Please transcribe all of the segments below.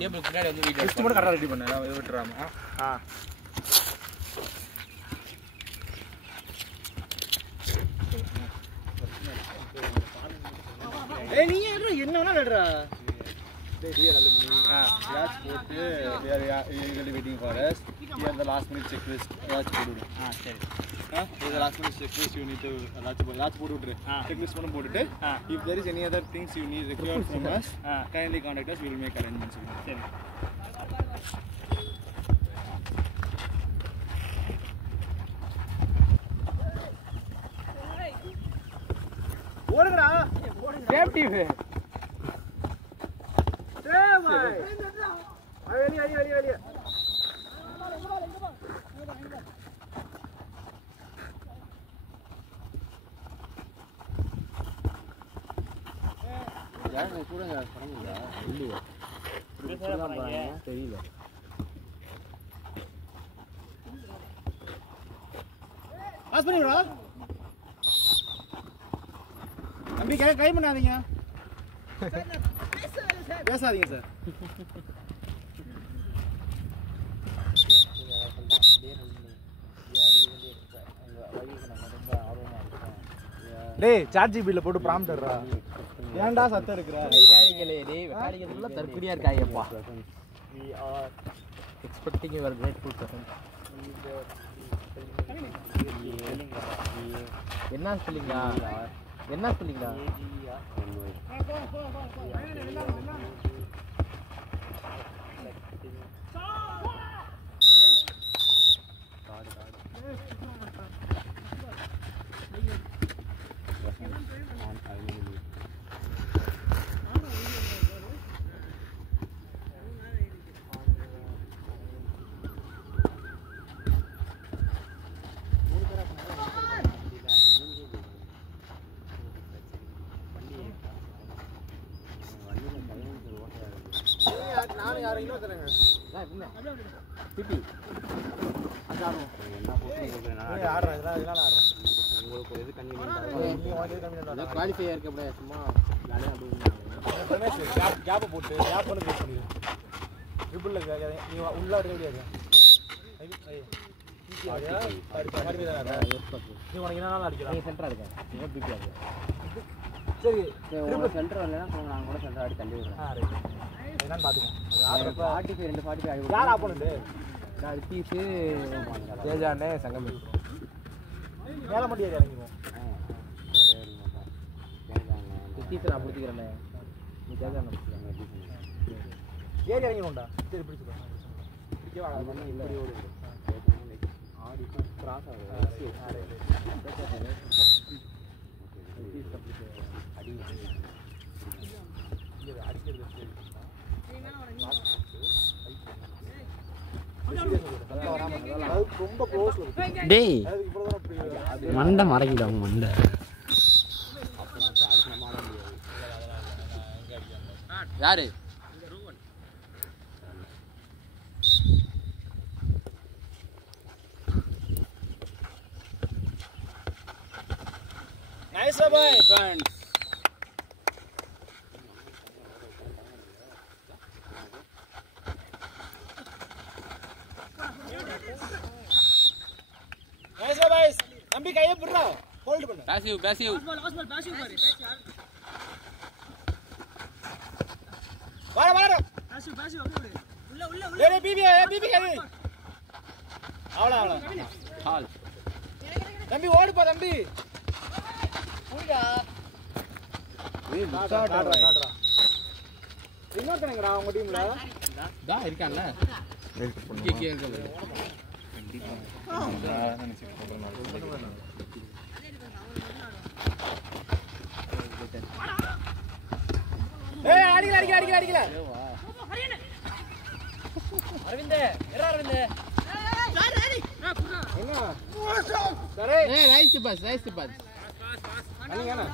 Table பின்னாடி வந்து video list மட்டும் கரெக்டா ரெடி பண்ணு நான் விட்டுறாம. ஏய் நீ என்ன வேணா எடுறா. Dear alumni, watch போட்டு we are eagerly waiting for us. Here the last minute checklist watch போடுடு. சரி. Here the last minute checklist you need to watch போட்டு விட்டுரு. Checklist மட்டும் போட்டுட்டு if there is any other things you need required from us, kindly contact us, we will make arrangements. சரி. ஓடுங்கடா. Safety வே. பாய். வெளிய. யாரோ கூடங்க பண்ணீங்களா? இல்லையா? தெரியல. பாஸ் பண்ணிடுடா. தம்பி கை பண்ணாதீங்க. பேசாதீங்க சார். டேய் சாட் ஜிபில போட்டு ப்ராம்ப்ட் எடுறா. ஏன்டா சத்தம் இருக்குற? மெக்கானிக்கலே டேய் மெக்கானிக்கல்ல தர்க்கடியா இருக்காயப்பா. We are expecting your grateful presence. என்ன ஸ்பெல்லிங்கா? என்ன ஸ்பெல்லிங்கா? நானு யாரோ இன்னொருத்தங்க. பிபி அதானோ என்ன போட்டு நான் ஆடுறேன். இதெல்லாம் ஆடுறேன். உங்களுக்கு எது கன்வீனியன்ட்டா நீ வாங்கி கன்வீனியன்ட்டா குவாலிஃபை இருக்க அப்படியே சும்மா ஜாலியா அப்படியே ரமேஷ் கேப் போட்டு கேப் பண்ணி பேஸ் பண்ணிடு. ட்ரிபிள்ல நீ உள்ள வர முடியாது. நீ உனக்கு என்ன நாள் அடிக்கலாம்? நீ சென்டரா இருக்க. நீ பிபி ஆகுது. சரி ட்ரிபிள் சென்டர் வரலனா நான் கூட சென்டர் ஆடி தள்ளி விடுறேன். என்னன்னு பாத்துக்கோ. ஆடுறப்ப 45 ஆடி யார் ஆப்போனன்ட்? நான் ரித்தீஷ் தேஜானே சங்கமே. மேல மட்டும் ஏறி இறங்கிடுவோம். ரித்தீஷ் நான் புடிச்சிக்கிறேனே. நீ தேஜானே புடிச்சிக்கிறேன். ஏறி இறங்கிடுவோம்டா. சரி பிடிச்சுக்கோ. பிடிக்கவா? ஒண்ணும் இல்ல. ஆடி கிராஸ் ஆகுது. டேய் மண்டை மறைக்கிடும் மண்டை. யாரு nice bye friends. Nice boys. தம்பி கைய புடுறா. ஹோல்ட் பண்ணு. பேசிவ் பேசிவ் பால் பாசிவ் பாரு. வர பாசிவ் அப்படியே உள்ள ஏய் பிபி கை. அவ்வளவு ஹால் தம்பி ஓடுப்பா தம்பி. புடிடா. ஏய் காட்றா. இன்னொருத்தங்கடா உங்க டீம்ல. டா இருக்கான்ல. கே இருக்கல. ஏய் அடிக்கல. அரவிந்த் எறா அரவிந்த். என்ன? சரி. ஏய் ரைட் பாஸ். அணிங்கடா.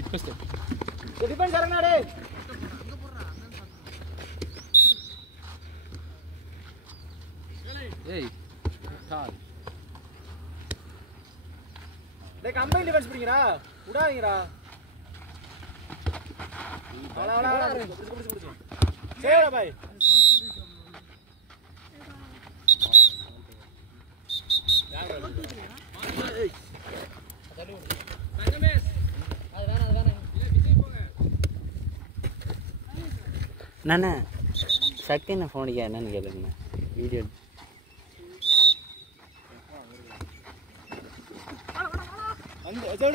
இப்ப ஸ்டெப். டிஃபென்ஸ் அரங்கடா டேய். ஏய் கால் டேய் கம்பைன் டிஃபென்ஸ் பிடிங்கடா. விடாதீங்கடா. சரிடா பாய். நானே சக்தி என்ன ஃபோன் அடிக்க என்னன்னு கேளுங்கண்ணா வீடியோ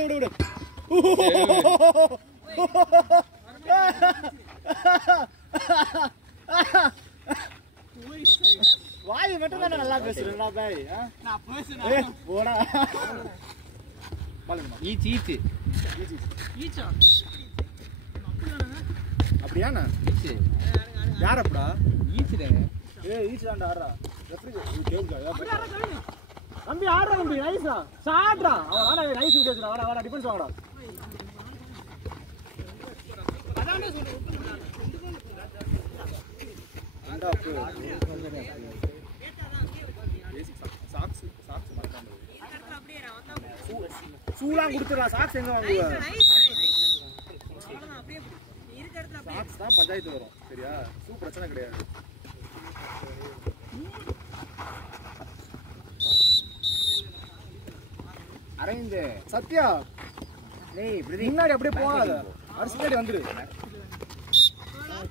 விடு. வாய் மட்டும் தான் நல்லா பேசுறேன்டா பாய். போடா. ஈச்சு அப்படியாண்ணா? யார் அப்படா? ஈச்சு தான்டா. ஆடுறா தம்பி, ஆடுறா தம்பி. நைஸா சாட்றா. அவன் நைஸ் வீடியோஸ்டா. வாடா டிஃபென்ஸ் வாங்கடா. சூலாம் கொடுத்துடலாம். சாக்ஸ் எங்க வாங்குவ? சாக்ஸ் தான் பஞ்சாயத்து வரும். சரியா? சூ பிரச்சனை கிடையாது. அரவிந்த் சத்யா, முன்னாடி அப்படியே போகாத. அரிசி வந்துரு.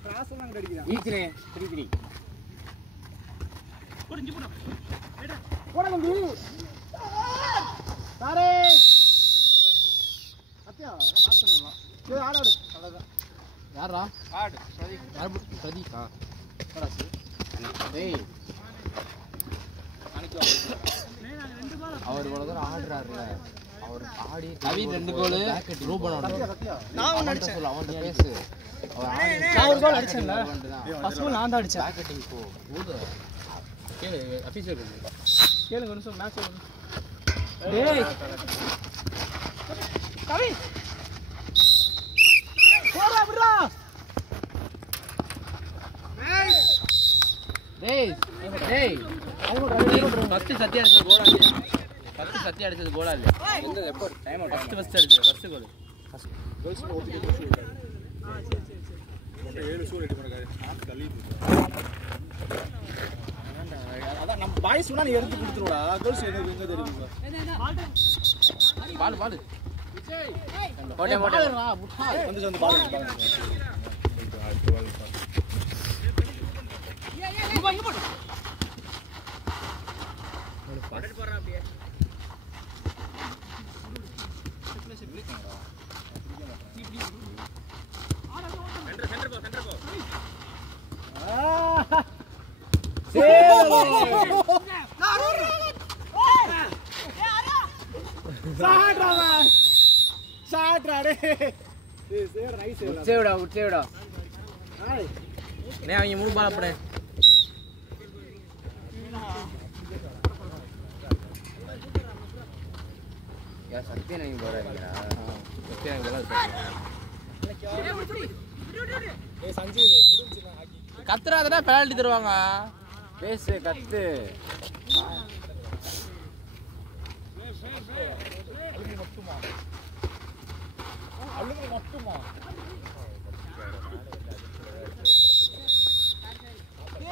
கிராஸ் எல்லாம் அடிக்கிறான். ஈச்சினே 3-3 போடா தம்பி. சாரே சத்யா பாஸ் பண்ணலாம். சரி ஆடு. அவ்வளவுதான். யாரா ஆடு பிரதீப். டேய் அவர் இவ்வளவு தூரம் ஆடுறாருல, அவர் ஆடி கவின் 2 கோல் ரூபனோட. நான் ஒன்னு அடிச்சேன். அவன்கிட்ட பேசு. நான் ஒரு கோல் அடிச்சேன்ல. ஃபர்ஸ்ட் கோல் நான் தான் அடிச்சேன். பேக்கெட்டிங் போ. ஊது. கேளு அபிஷேக் கேளுங்க ஒரு நிமிஷம். மேட்ச் டேய் கவி போடா விடுடா. டேய் ஃபர்ஸ்ட் சத்யா அடிச்சது கோலா இல்லையா? ஃபர்ஸ்ட் சத்யா அடிச்சது கோலா இல்லையா? எந்த எப்போ டைம் அவுட்? ஃபர்ஸ்ட் அடிச்சது ஃபர்ஸ்ட் கோல். கேர்ள்ஸ் ஓகே சரி. 7 ஷூட் எடுத்து போறாரு. தள்ளி அதான் நம்ம பாய்ஸ் சொன்னா நீ எடுத்து கொடுத்துருடா. கேர்ள்ஸ் எங்க தெரியுமா? பால் விஜய் ஓடே வா முட்டாள் வந்து பால் இங்க போடு. பாட்டு போறா அப்படியே. சென்டர் போ. உச்சேவிடா நே அவங்க 3 பால் அப்படே யா சக்தி नहीं बोल रहा है सत्य नहीं बोला ஏ சஞ்சீவ் முடிஞ்சினா ஆகி கத்துறாதடா பெனால்டி தருவாங்க பேசு கத்து அழுகு மட்டுமா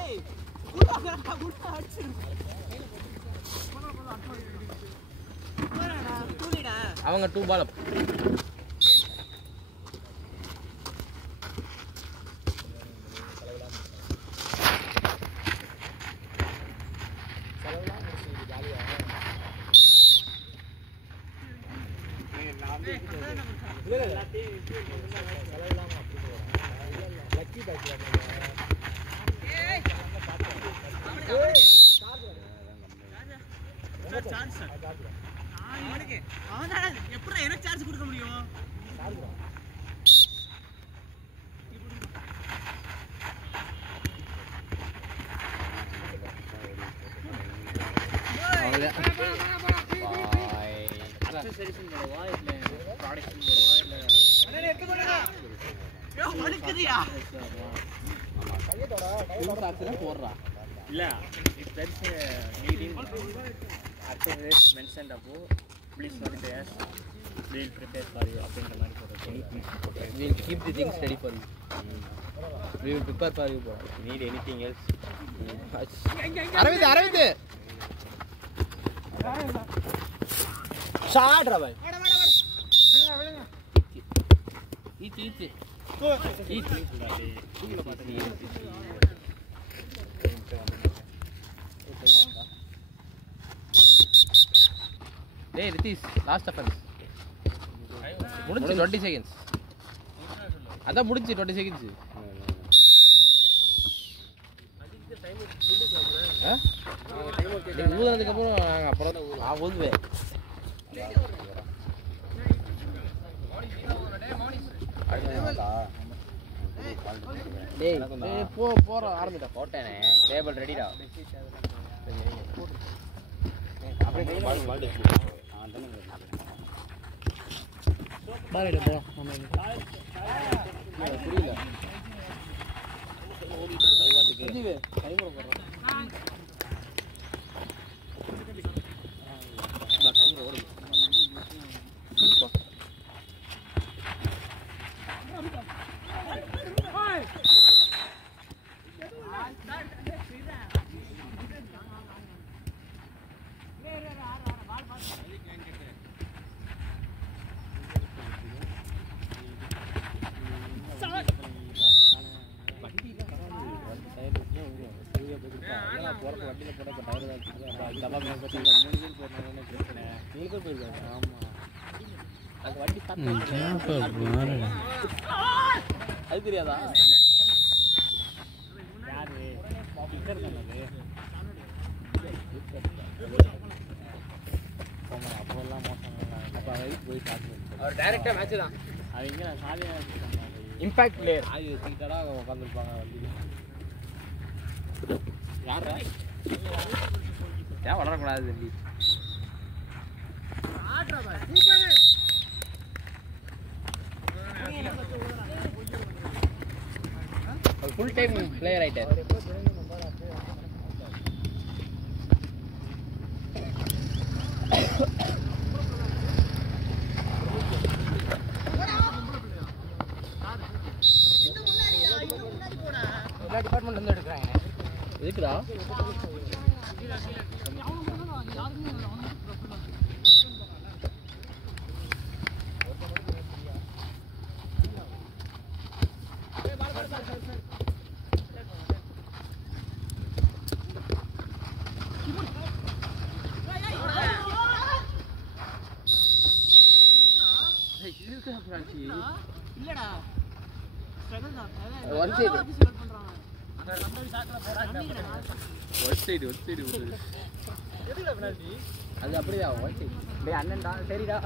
ஏய் குட்டா அடிச்சு அவங்க 2 பால் இல்ல if there is a meeting after this mentioned above please note it as we'll prepare for you அப்படின்ற மாதிரி போட்டு we'll keep the things ready for you. We will prepare for you, bro. need anything else Aravind shot ரா பாய் ஈச்சி டேய் Ritheesh last offence முடிஞ்சு 20 seconds அதான் முடிஞ்சு 20 செகண்ட்ஸ் ஊதுனதுக்கு அப்புறம் நான் ஊதுவேன் டேய் போற ஆரம்பிடா போட்டேனே டேபிள் ரெடிடா அப்படியே பால் பாருடா போ புரியல இதுவே டைமர் போறோம் டைமர் ஓடுது அது தெரியாதா அவர் டைரக்டா மேட்ச் தான் அவங்க சாதியா இம்பாக்ட் பிளேயர் அது சீட்டடா உட்கார்ந்திருப்பாங்க யாரா ஏன் வளரக்கூடாது தம்பி ஃபுல் டைம் பிளேயர் ஆயிட்டார் எல்லா டிபார்ட்மெண்ட் வந்து எடுக்கிறாங்க எதுக்குடா இல்லடா ஒன் சைடு அது அப்படியா ஒன் சைடு டேய் அண்ணன்டா சரிடா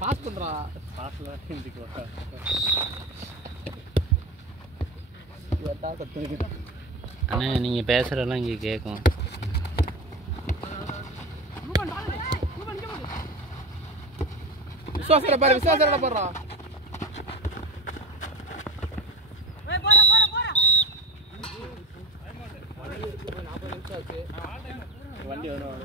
பாஸ் பண்றா பாஸ்ல இந்திக்கு அண்ணா நீங்க பேசுறதெல்லாம் இங்க கேட்கும் விசுவாசல பாருடா வண்டி வரும்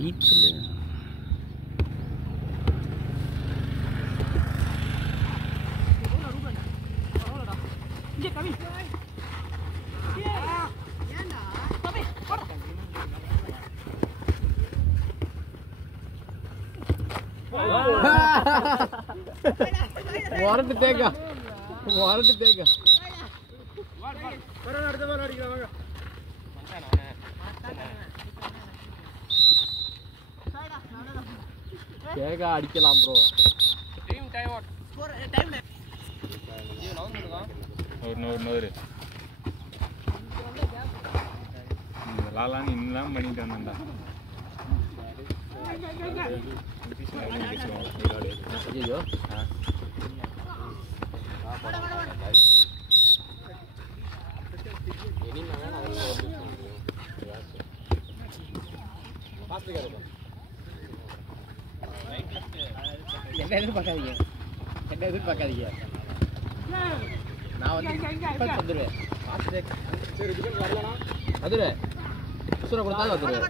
ஈச் மொரட்டு தேக்கா தேக்கா அடிக்கலாம் ப்ரோ. ஒரு லாலான்னு இன்னும் பண்ணிட்டு வந்தான்டா. ஐயோ என்ன எதிர்பார்க்காதீங்க நான் வந்து வந்துடுவேன். வந்துடுவேன் உசுரை கொடுத்தாலும் வந்துடுவேன்.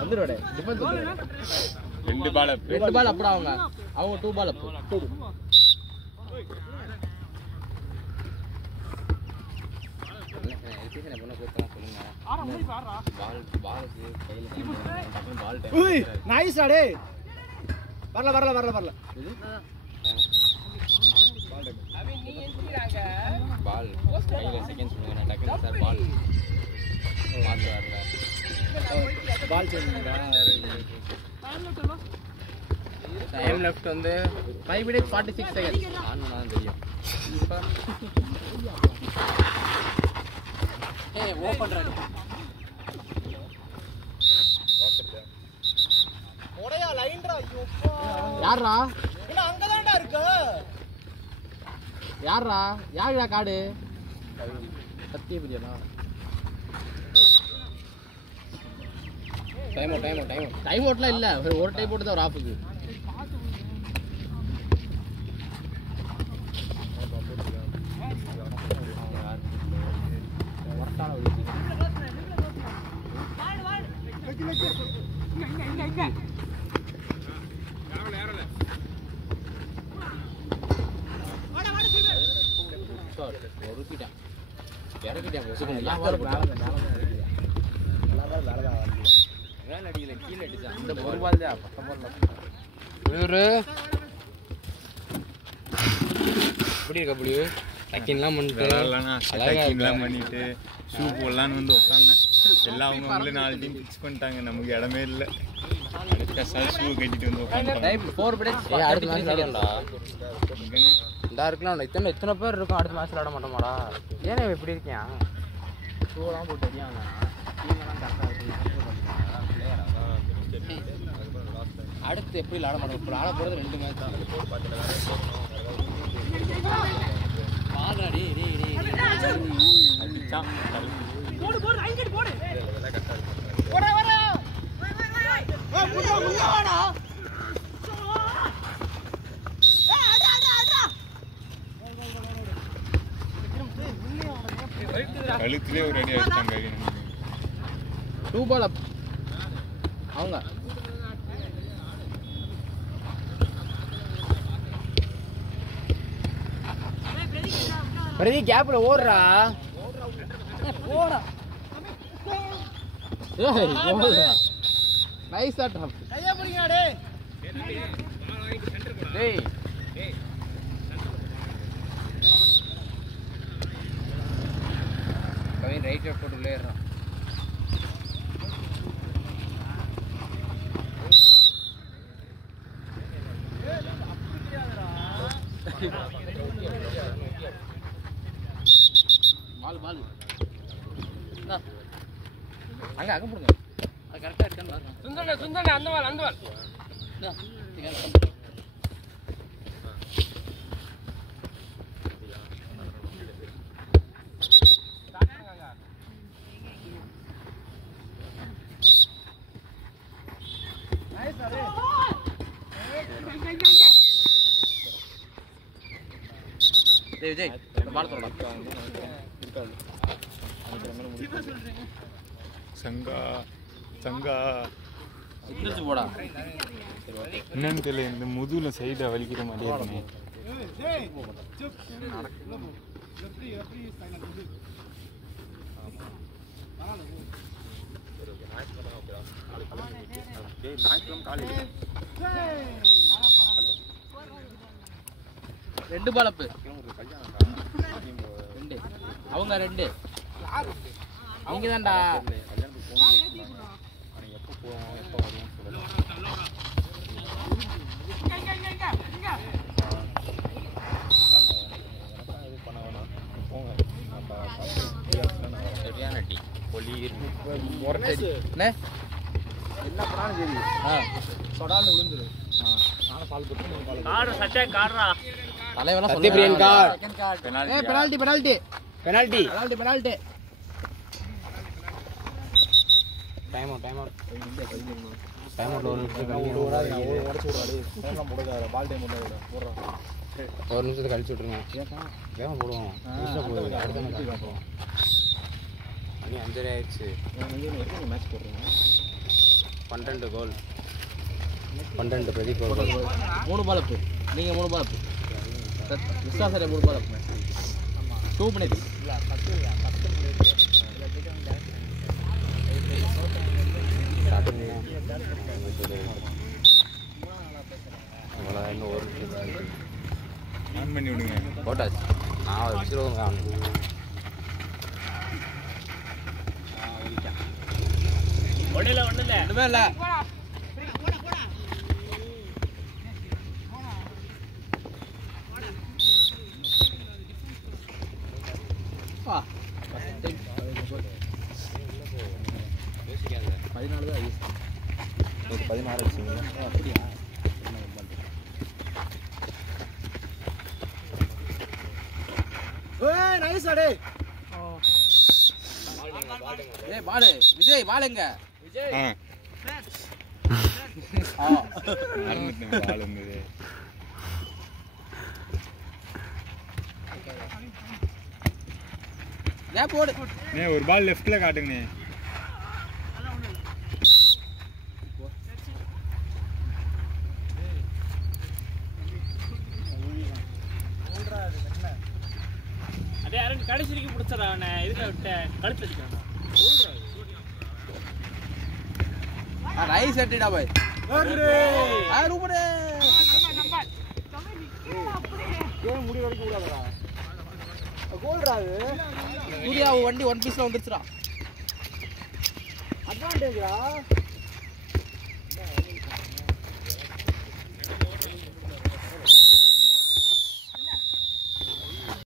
வந்துடுவேன் டிஃபென்ஸ் வந்துடுவேன். 2 பால் அப்படா அவங்க 2 பால் அப்பு. நைஸ் அடே. வரல பால் கையில செகண்ட்ஸ் பண்ணுங்க. நான் டக்குனு சார் பால் மாத்து வரல. பால் சேஞ்சிங்கடா. டைம் லெஃப்ட் வந்து 5 minutes 46 seconds. நான் தெரியும். ஏய் ஓபன் ரன். ஒடையா லைன்டா. யாரா? என்ன அங்க தான்டா இருக்கு. யாரா காடு? சத்திய பிரியனா. டைம் அவுட்லாம் இல்ல. ஒரு டைம் போட்டு தான் ஒரு ஆஃப்க்கு. பண்ணிட்டு ஷூ போடலான்னு வந்து உட்காந்தேன். எல்லாம் அவங்களே 4 டீம் ஃபிக்ஸ் பண்ணிட்டாங்க. நமக்கு இடமே இல்லை. ஷூ கட்டிட்டு வந்து இத்தனை பேர் இருக்கும். அடுத்த மேட்ச்ல ஆட மாட்டோமாடா? ஏன்னா இப்படி இருக்கேன். ஷூலாம் போட்டு அடுத்து எப்படி ஆட மாட்டோம்? இப்போ ஆட போகிறது 2 மேட்ச் தான். கழுத்திலே ஒரு அடி அடிச்சாங்க. 2 பால் அப். அவங்க பிரதி கேப்ல ஓடுறா. Nice shot. கைய பிடிங்க டேய். கவின் ரைட் லெஃப்ட் போட்டு விளையாடுறான். பால் அங்க போடுங்க. அது கரெக்டா இருக்கான்னு பாருங்க. சுந்தரனே அந்த வால் விஜய் பால் தொடலாம். சங்கா போடா. என்னன்னு தெரியல. இந்த முதுகுல சைடா வலிக்கிற மாதிரி இருக்குமே. ரெண்டு பாலப்பு 2 அவங்க 2 நீங்க தான்டா எப்போ போவோம் எப்போ வருவோம் சரியான டீ பொலி என்ன பண்ணாலும் சரி சொடான்னு விழுந்துரு நானும் பால் போட்டு கார்டு சட்டை கார்டா தலைவலாம் Sathyapriyan card penalty penalty penalty penalty penalty time out time out ஒரு நிமிஷத்தை கழிச்சு விட்டுருங்க வேகமாக போடுவோம் மணி 5:30 ஆயிடுச்சு. மேட்ச் போடுறீங்க 12 கோல் 12 பிரதீப் கோல் 3 பால் அப்பு நீங்கள் 3 பால் அப்பு விஸ்வாசரை 3 பால் அப்பு 2 மினிட்ஸ் அவ்வளோ இன்னும் ஒரு நிமிஷம் ஆன் பண்ணி விடுங்க போட்டாச்சு நான் வச்சுருவோங்க ஒன்றுமே இல்லை யோசிக்காத 14 தான் 16 அடிச்சிங்களா அப்படியா நைஸ் அடே ஏய் பாலு விஜய் பாலுங்க விஜய் மறந்துட்டேன் பால் இருந்தது கேப் ஓடு ஒரு பால் லெஃப்ட்ல காட்டுங்கண்ணே அதே யாரும் கடைசி வரைக்கும் பிடிச்சடா அவனை இதுக்கு விட்ட கழுத்து வச்சுக்கான் ரைஸ் செட்டிடா பாய் ஆ ரூபடே கேம் முடி வரைக்கும் கூடாதடா கோல்டா அது சூர்யா வண்டி 1 பீஸ்ல வந்துருச்சுடா அட்வான்டேஜ்டா